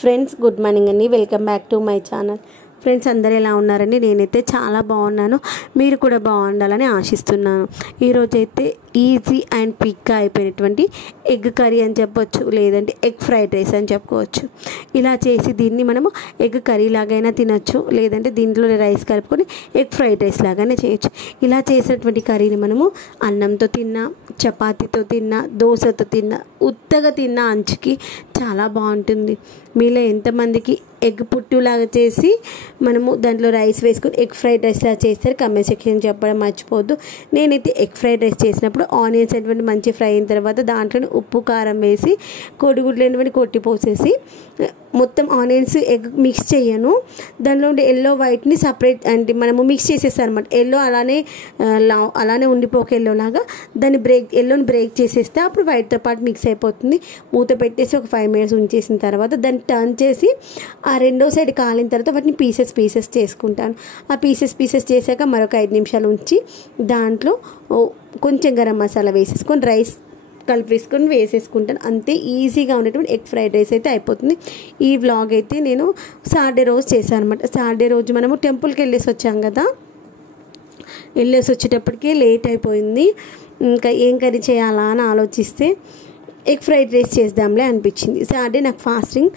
Friends good morning అండి. Welcome back to my channel. Friends అందరూ ఎలా ఉన్నారండి? నేనైతే చాలా బాగున్నాను. మీరు కూడా బాగుండాలని ఆశిస్తున్నాను. ఈరోజైతే ఈజీ అండ్ క్విక్గా అయిపోయినటువంటి ఎగ్ కర్రీ అని చెప్పొచ్చు, లేదంటే ఎగ్ ఫ్రైడ్ రైస్ అని చెప్పుకోవచ్చు. ఇలా చేసి దీన్ని మనము ఎగ్ కర్రీ లాగైనా తినొచ్చు, లేదంటే దీంట్లో రైస్ కలుపుకొని ఎగ్ ఫ్రైడ్ రైస్ లాగానే చేయొచ్చు. ఇలా చేసినటువంటి కర్రీని మనము అన్నంతో తిన్నా, చపాతీతో తిన్నా, దోశతో తిన్నా, ఉత్తగా తిన్నా అంచుకి చాలా బాగుంటుంది. మీలో ఎంతమందికి ఎగ్ పుట్టులాగా చేసి మనము దాంట్లో రైస్ వేసుకొని ఎగ్ ఫ్రైడ్ రైస్ లాగా చేస్తారు కమెంట్ సెక్షన్ చెప్పడం మర్చిపోవద్దు. నేనైతే ఎగ్ ఫ్రైడ్ రైస్ చేసినప్పుడు ఆనియన్స్ అనేటువంటి మంచి ఫ్రై అయిన తర్వాత దాంట్లో ఉప్పు కారం వేసి కోడిగుడ్లు అనేటువంటి కొట్టిపోసేసి మొత్తం ఆనియన్స్ ఎగ్ మిక్స్ చేయను, దానిలో ఉండే ఎల్లో వైట్ని సపరేట్ అంటే మనము మిక్స్ చేసేస్తాను అనమాట. ఎల్లో అలానే ఉండిపోక ఎల్లో లాగా దాన్ని ఎల్లోని బ్రేక్ చేసేస్తే అప్పుడు వైట్తో పాటు మిక్స్ అయిపోతుంది. మూత పెట్టేసి ఒక 5 minutes ఉంచేసిన తర్వాత దాన్ని టర్న్ చేసి ఆ రెండో సైడ్ కాలిన తర్వాత వాటిని పీసెస్ చేసుకుంటాను. ఆ పీసెస్ చేశాక మరొక 5 నిమిషాలు ఉంచి దాంట్లో కొంచెం గరం మసాలా వేసేసుకొని రైస్ కలిపేసుకొని వేసేసుకుంటాను. అంతే ఈజీగా ఉన్నటువంటి ఎగ్ ఫ్రైడ్ రైస్ అయితే అయిపోతుంది. ఈ వ్లాగ్ అయితే నేను సాటర్డే రోజు చేశాను అనమాట. సాటర్డే రోజు మనము టెంపుల్కి వెళ్ళేసి వచ్చాం కదా, వెళ్ళేసి వచ్చేటప్పటికే లేట్ అయిపోయింది. ఇంకా ఏం కర్రీ చేయాలా అని ఆలోచిస్తే ఎగ్ ఫ్రైడ్ రైస్ చేద్దాంలే అనిపించింది. సాటర్డే నాకు ఫాస్టింగ్,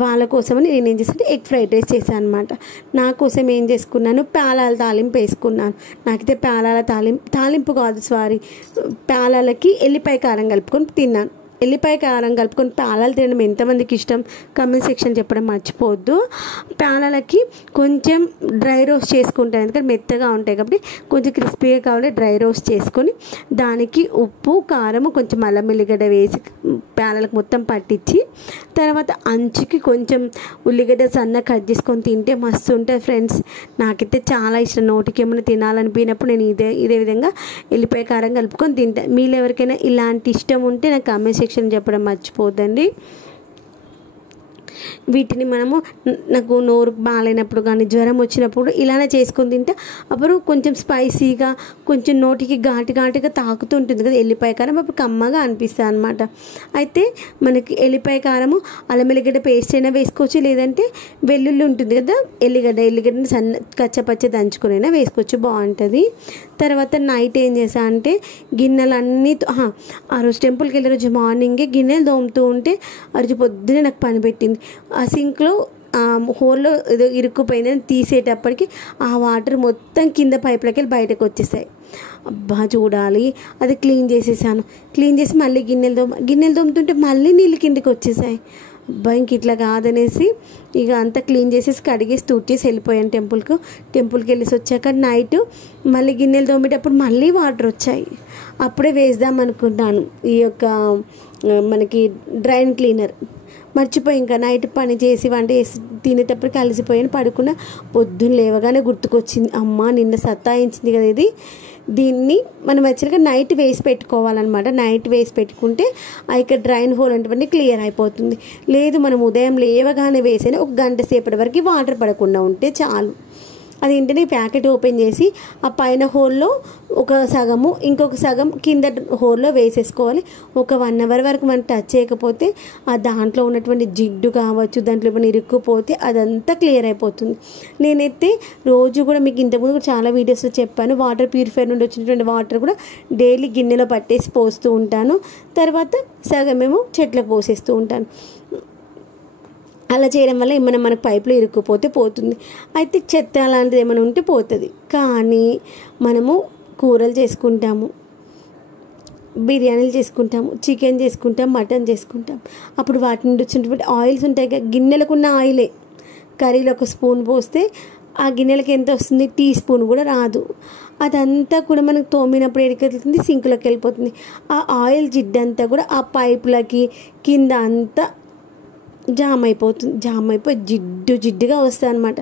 వాళ్ళ కోసమని నేను ఏం చేశాను, ఎగ్ ఫ్రైడ్ రైస్ చేశాను అనమాట. నా కోసం ఏం చేసుకున్నాను, పేలాల తాలింపు వేసుకున్నాను. నాకైతే పేలాల తాలింపు కాదు సారీ, పేలాలకి ఎల్లిపాయ కారం కలుపుకొని తిన్నాను. ఎల్లిపాయ కారం కలుపుకొని పేలాలు తినడం ఎంతమందికి ఇష్టం కమెంట్ సెక్షన్ చెప్పడం మర్చిపోవద్దు. పేలాలకి కొంచెం డ్రై రోస్ట్ చేసుకుంటాను, ఎందుకంటే మెత్తగా ఉంటాయి కాబట్టి కొంచెం క్రిస్పీగా కావాలి. డ్రై రోస్ట్ చేసుకొని దానికి ఉప్పు కారం కొంచెం అల్లం వెల్లిగడ్డ వేసి పేలాలకు మొత్తం పట్టించి తర్వాత అంచుకి కొంచెం ఉల్లిగడ్డ సన్న కట్ చేసుకొని తింటే మస్తు ఉంటుంది ఫ్రెండ్స్. నాకైతే చాలా ఇష్టం. నోటికి ఏమైనా తినాలనిపోయినప్పుడు నేను ఇదే విధంగా ఎల్లిపాయ కారం కలుపుకొని తింటాను. మీరు ఎవరికైనా ఇలాంటి ఇష్టం ఉంటే నాకు కామెంట్ సెక్షన్ చెప్పడం మర్చిపోద్దండి. వీటిని మనము నాకు నోరు బాగాలేనప్పుడు కానీ జ్వరం వచ్చినప్పుడు ఇలానే చేసుకొని తింటే అప్పుడు కొంచెం స్పైసీగా కొంచెం నోటికి ఘాటుగా తాకుతుంటుంది కదా ఎల్లిపాయ కారం, అప్పుడు కమ్మగా అనిపిస్తుంది అనమాట. అయితే మనకి ఎల్లిపాయ కారము అల్లం ఎల్లిగడ్డ పేస్ట్ అయినా వేసుకోవచ్చు, లేదంటే వెల్లుల్లి ఉంటుంది కదా ఎల్లిగడ్డని సన్న కచ్చపచ్చ దంచుకొనైనా వేసుకోవచ్చు, బాగుంటుంది. తర్వాత నైట్ ఏం చేసా అంటే గిన్నెలన్నీ ఆ రోజు టెంపుల్కి వెళ్ళే రోజు మార్నింగే గిన్నెలు తోముతూ ఉంటే ఆ రోజు పొద్దునే నాకు పని పెట్టింది. ఆ సింక్లో హోల్లో ఏదో ఇరుక్కుపోయిందని తీసేటప్పటికి ఆ వాటర్ మొత్తం కింద పైపులకి వెళ్ళి బయటకు వచ్చేసాయి. అబ్బా చూడాలి, అది క్లీన్ చేసేసాను. క్లీన్ చేసి మళ్ళీ గిన్నెలు తోముతుంటే మళ్ళీ నీళ్ళు కిందకి వచ్చేసాయి. అబ్బా ఇంక ఇట్లా కాదనేసి ఇక అంతా క్లీన్ చేసేసి కడిగేసి తుడిచేసి వెళ్ళిపోయాను టెంపుల్కి వెళ్ళేసి వచ్చాక నైట్ మళ్ళీ గిన్నెలు తోమేటప్పుడు మళ్ళీ వాటర్ వచ్చాయి. అప్పుడే వేద్దాం అనుకుంటాను ఈ యొక్క మనకి డ్రైన్ క్లీనర్, మర్చిపోయి ఇంకా నైట్ పని చేసి వంట చేసి తినేటప్పటికి అలసిపోయాను, పడుకున్న. పొద్దున్న లేవగానే గుర్తుకొచ్చింది, అమ్మ నిన్న సత్తాయించింది కదా ఇది. దీన్ని మనం యాక్చువల్గా నైట్ వేసి పెట్టుకోవాలన్నమాట. నైట్ వేసి పెట్టుకుంటే ఆ యొక్క డ్రైన్ హోల్ అంటే క్లియర్ అయిపోతుంది. లేదు మనం ఉదయం లేవగానే వేసినా 1 గంట సేపటి వరకు వాటర్ పడకుండా ఉంటే చాలు. అదేంటంటే ప్యాకెట్ ఓపెన్ చేసి ఆ పైన హోల్లో ఒక సగము ఇంకొక సగం కింద హోల్లో వేసేసుకోవాలి. ఒక 1 hour వరకు మనం టచ్ చేయకపోతే ఆ దాంట్లో ఉన్నటువంటి జిడ్డు కావచ్చు, దాంట్లో ఏమైనా ఇరుక్కుపోతే అదంతా క్లియర్ అయిపోతుంది. నేనైతే రోజు కూడా మీకు ఇంతకుముందు చాలా వీడియోస్లో చెప్పాను, వాటర్ ప్యూరిఫైర్ నుండి వచ్చినటువంటి వాటర్ కూడా డైలీ గిన్నెలో పట్టేసి పోస్తూ ఉంటాను. తర్వాత సగమేమో చెట్లకు పోసేస్తూ ఉంటాను. అలా చేయడం వల్ల ఏమైనా మనకు పైపులో ఇరుక్కుపోతే పోతుంది. అయితే చెత్త అలాంటిది ఏమైనా ఉంటే పోతుంది. కానీ మనము కూరలు చేసుకుంటాము, బిర్యానీలు చేసుకుంటాము, చికెన్ చేసుకుంటాం, మటన్ చేసుకుంటాం. అప్పుడు వాటి నుండి వచ్చినటువంటి ఆయిల్స్ ఉంటాయి కదా, గిన్నెలకున్న ఆయిలే కర్రీలో 1 స్పూన్ పోస్తే ఆ గిన్నెలకి ఎంత వస్తుంది, టీ స్పూన్ కూడా రాదు. అదంతా కూడా మనకు తోమినప్పుడు ఎడికెళ్తుంది, సింకులోకి వెళ్ళిపోతుంది. ఆ ఆయిల్ జిడ్డంతా కూడా ఆ పైపులకి కింద అంతా జామ్ అయిపోయి జిడ్డుగా వస్తాయి అనమాట.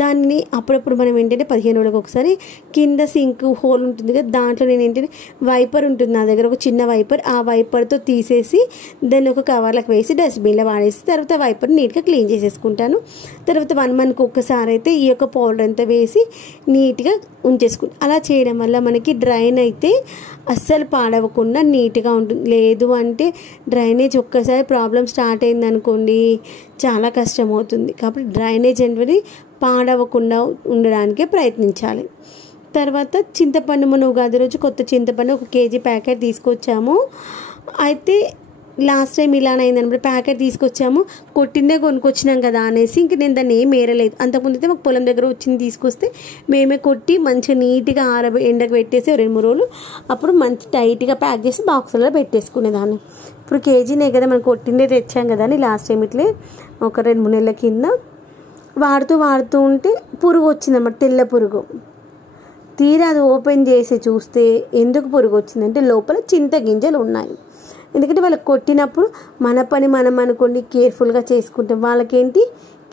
దాన్ని అప్పుడప్పుడు మనం ఏంటంటే 15 రోజులకు ఒకసారి కింద సింక్ హోల్ ఉంటుంది కదా, దాంట్లో నేను ఏంటంటే వైపర్ ఉంటుంది నా దగ్గర, ఒక చిన్న వైపర్, ఆ వైపర్తో తీసేసి దాన్ని ఒక కవర్లకు వేసి డస్ట్బిన్లో వాడేసి తర్వాత వైపర్ నీట్గా క్లీన్ చేసేసుకుంటాను. తర్వాత 1 మంత్కి ఒక్కసారి అయితే ఈ యొక్క పౌడర్ అంతా వేసి నీట్గా ఉంచేసుకుంటాను. అలా చేయడం వల్ల మనకి డ్రైన్ అయితే అస్సలు పాడవకుండా నీట్గా ఉంటుంది. లేదు అంటే డ్రైనేజ్ ఒక్కసారి ప్రాబ్లం స్టార్ట్ అయింది అనుకోండి చాలా కష్టమవుతుంది. కాబట్టి డ్రైనేజ్ అనేది పాడవకుండా ఉండడానికే ప్రయత్నించాలి. తర్వాత చింతపండు, మన ఉగాది రోజు కొత్త చింతపండు 1 kg ప్యాకెట్ తీసుకొచ్చాము. అయితే లాస్ట్ టైం ఇలానే అయిందనమాట. ప్యాకెట్ తీసుకొచ్చాము, కొట్టిందే కొనుక్కొచ్చినాం కదా అనేసి ఇంక నేను దాన్ని ఏం ఏరలేదు. అంతకుముందు అయితే మాకు పొలం దగ్గర వచ్చింది తీసుకొస్తే మేమే కొట్టి మంచిగా నీట్గా ఎండకు పెట్టేసి 2-3 రోజులు అప్పుడు మంచి టైట్గా ప్యాక్ చేసి బాక్సులలో పెట్టేసుకునేదాన్ని. ఇప్పుడు కేజీనే కదా మనం కొట్టిందే తెచ్చాం కదా అని లాస్ట్ టైం ఇట్లే ఒక 2-3 నెలల కింద వాడుతూ ఉంటే పురుగు వచ్చిందన్నమాట, తెల్ల పురుగు. తీరా అది ఓపెన్ చేసి చూస్తే ఎందుకు పురుగు వచ్చిందంటే లోపల చింతగింజలు ఉన్నాయి. ఎందుకంటే వాళ్ళకి కొట్టినప్పుడు మన పని మనం అనుకోండి కేర్ఫుల్గా చేసుకుంటాం, వాళ్ళకేంటి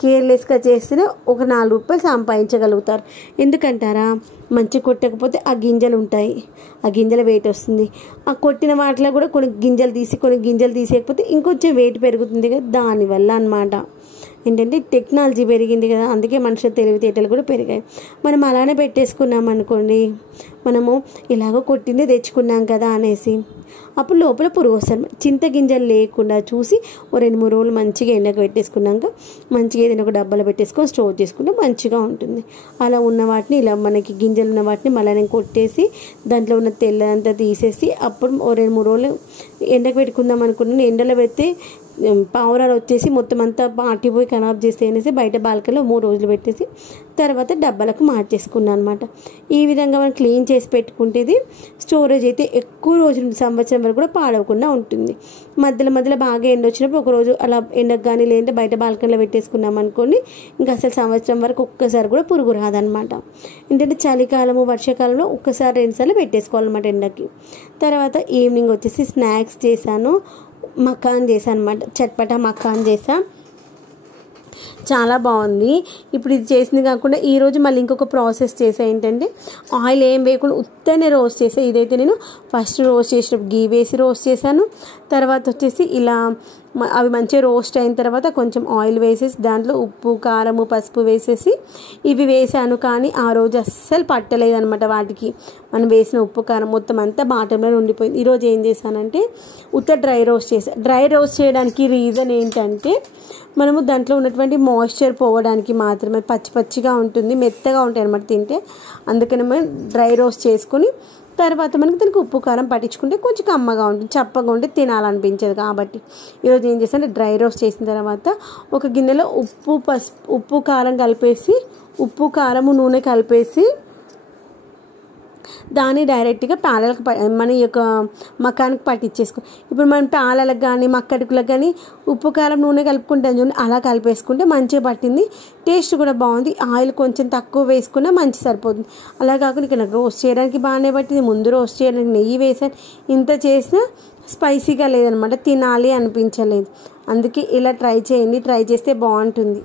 కేర్లెస్గా చేస్తేనే ఒక 4 రూపాయలు సంపాదించగలుగుతారు. ఎందుకంటారా, మంచి కొట్టకపోతే ఆ గింజలు ఉంటాయి, ఆ గింజల వెయిట్ వస్తుంది. ఆ కొట్టిన వాటిలో కూడా కొన్ని గింజలు తీసేయకపోతే ఇంకొంచెం వెయిట్ పెరుగుతుంది కదా, దానివల్ల అన్నమాట. ఏంటంటే టెక్నాలజీ పెరిగింది కదా, అందుకే మనుషుల తెలివితేటలు కూడా పెరిగాయి. మనం అలానే పెట్టేసుకున్నాం అనుకోండి, మనము ఇలాగో కొట్టిందే తెచ్చుకున్నాం కదా అనేసి అప్పుడు లోపల పురుగు వస్తుంది. చింతగింజలు లేకుండా చూసి 2-3 రోజులు మంచిగా ఎండకు పెట్టేసుకున్నాక మంచిగా ఏదైనా ఒక డబ్బాలో పెట్టేసుకొని స్టోర్ చేసుకుంటే మంచిగా ఉంటుంది. అలా ఉన్న వాటిని ఇలా మనకి గింజలు ఉన్న వాటిని మళ్ళీ నేను కొట్టేసి దాంట్లో ఉన్న తెల్లంతా తీసేసి అప్పుడు 2-3 రోజులు ఎండకు పెట్టుకుందాం అనుకున్నాను. ఎండలో పెడితే పావురాలు వచ్చేసి మొత్తం అంతా పాటిపోయి ఖరాబ్ చేస్తే అనేసి బయట బాల్కనీలో 3 రోజులు పెట్టేసి తర్వాత డబ్బాలకు మార్చేసుకున్నాను అనమాట. ఈ విధంగా మనం క్లీన్ చేసి పెట్టుకుంటే ఇది స్టోరేజ్ అయితే ఎక్కువ రోజులు, సంవత్సరం వరకు కూడా పాడవకుండా ఉంటుంది. మధ్యలో బాగా ఎండ వచ్చినప్పుడు ఒకరోజు అలా ఎండకు కానీ లేదంటే బయట బాల్కనీలో పెట్టేసుకున్నాం అనుకోండి ఇంకా అసలు సంవత్సరం వరకు ఒక్కసారి కూడా పురుగు రాదనమాట. ఏంటంటే చలికాలము వర్షాకాలంలో ఒక్కసారి 2 సార్లు పెట్టేసుకోవాలన్నమాట ఎండకి. తర్వాత ఈవినింగ్ వచ్చేసి స్నాక్స్ చేశాను, మకాన్ చేశాను అనమాట, చట్పటా మకాన్ చేసా, చాలా బాగుంది. ఇప్పుడు ఇది చేసింది కాకుండా ఈరోజు మళ్ళీ ఇంకొక ప్రాసెస్ చేసా. ఏంటంటే ఆయిల్ ఏం వేయకుండా ఉత్తనే రోస్ట్ చేసా. ఇదైతే నేను ఫస్ట్ రోస్ట్ చేసినప్పుడు గీ వేసి రోస్ట్ చేశాను. తర్వాత వచ్చేసి ఇలా అవి మంచిగా రోస్ట్ అయిన తర్వాత కొంచెం ఆయిల్ వేసేసి దాంట్లో ఉప్పు, కారము, పసుపు వేసేసి ఇవి వేసాను. కానీ ఆ రోజు అస్సలు పట్టలేదనమాట వాటికి. మనం వేసిన ఉప్పు కారం మొత్తం అంతా బాటంలో ఉండిపోయింది. ఈరోజు ఏం చేశానంటే డ్రై రోస్ట్ చేశాను. డ్రై రోస్ట్ చేయడానికి రీజన్ ఏంటంటే మనము దాంట్లో ఉన్నటువంటి మాయిశ్చర్ పోవడానికి మాత్రమే. పచ్చిగా ఉంటుంది, మెత్తగా ఉంటాయి అనమాట తింటే. అందుకని మనం డ్రై రోస్ట్ చేసుకొని తర్వాత మనకి దానికి ఉప్పు కారం పట్టించుకుంటే కొంచెం కమ్మగా ఉంటుంది, చప్పగా ఉంటే తినాలనిపించదు. కాబట్టి ఈరోజు ఏం చేస్తానంటే డ్రై రోస్ట్ చేసిన తర్వాత ఒక గిన్నెలో ఉప్పు కారం కలిపేసి, ఉప్పు కారము నూనె కలిపేసి దాన్ని డైరెక్ట్గా పాలలకు మన యొక్క మకానికి పట్టించేసుకో. ఇప్పుడు మనం పాలలకు కానీ మక్కటికులకు కానీ ఉప్పు కారం నూనె కలుపుకుంటాం చూడండి, అలా కలిపేసుకుంటే మంచిగా పట్టింది. టేస్ట్ కూడా బాగుంది. ఆయిల్ కొంచెం తక్కువ వేసుకున్నా మంచి సరిపోతుంది. అలా కాకుండా ఇక్కడ నాకు రోస్ట్ చేయడానికి బాగానే పట్టింది. ముందు రోస్ట్ చేయడానికి నెయ్యి వేసాను. ఇంత చేసినా స్పైసీగా లేదనమాట, తినాలి అనిపించలేదు. అందుకే ఇలా ట్రై చేయండి, ట్రై చేస్తే బాగుంటుంది.